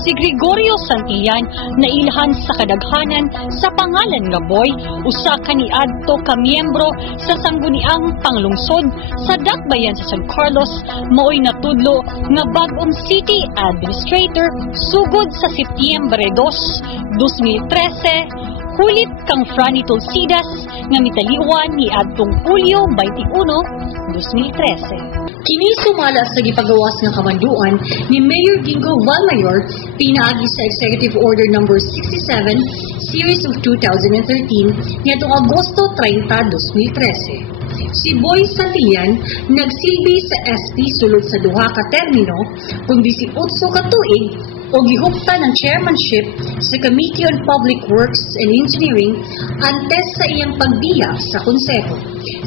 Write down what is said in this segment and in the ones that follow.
Si Gregorio Santillan nailhan sa kadaghanan sa pangalan nga Boy, usa kaniadto ka miyembro sa sangguniang panglungsod sa dakbayan sa San Carlos, maoy natudlo nga bag-ong city administrator sugod sa Setyembre 2, 2013, hulit kang Franny Tulsidas nga mitaliwan ni adtong Hulyo 21, 2013. Kini sumala sa gipagawas nga kamanduan ni Mayor Gingo Valmayor pinaagi sa Executive Order No. 67, Series of 2013, nitong Agosto 30, 2013. Si Boy Santillan nagsilbi sa SP sulod sa duha ka termino kung 18 ka tuig o gihupta ng chairmanship sa Committee on Public Works and Engineering antes sa iyang pagbiya sa konseho.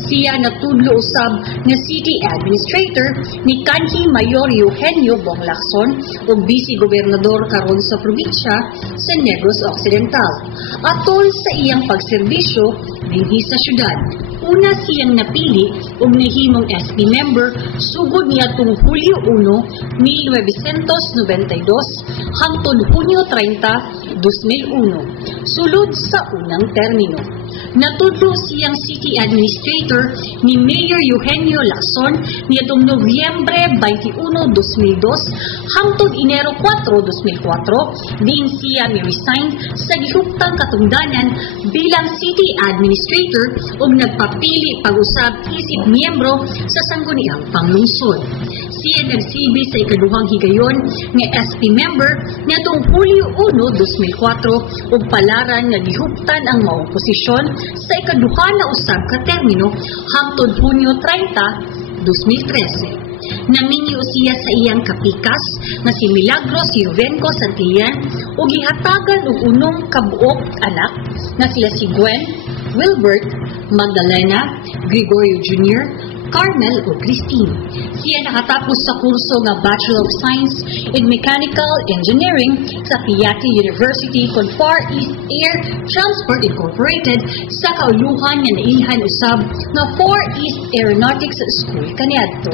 Siya natudlo usab nga City Administrator ni kanhi Mayor Eugenio Bonglacson ug Vice Gobernador karon sa probinsya sa Negros Occidental. Atol sa iyang pagserbisyo dinhi sa syudad. Una siyang napili ug nahimong SP member sugod niadtong Hulyo 1, 1992 hangtod Hunyo 30, 2001, sulod sa unang termino. Natudlo siyang City Administrator ni Mayor Eugenio Lacson niadtong Nobyembre 21, 2002 hangtod Enero 4, 2004, diin siya mi-resign sa gihuptang katungdanan bilang City Administrator ug nagpapili pag-usab isip miyembro sa sangguniang panglungsod. Siya nagsilbi sa ikaduhang higayon nga SP member niadtong Hulyo 1, 2004 ug palaran nga gihuptan ang maong posisyon sa ikaduha na usab ka termino hangtod Hunyo 30, 2013. Naminyo siya sa iyang kapikas nga si Milagros Yuvenco Santillan ug gihatagan og unong kabuok anak nga sila si Gwen, Wilbert, Magdalena, Gregorio Jr., Carmel o Christine. Siya nakatapos sa kurso nga Bachelor of Science in Mechanical Engineering sa Piatti University con Far East Air Transport Incorporated sa kauluhan nga nailhan usab nga Far East Aeronautics School kaniadto.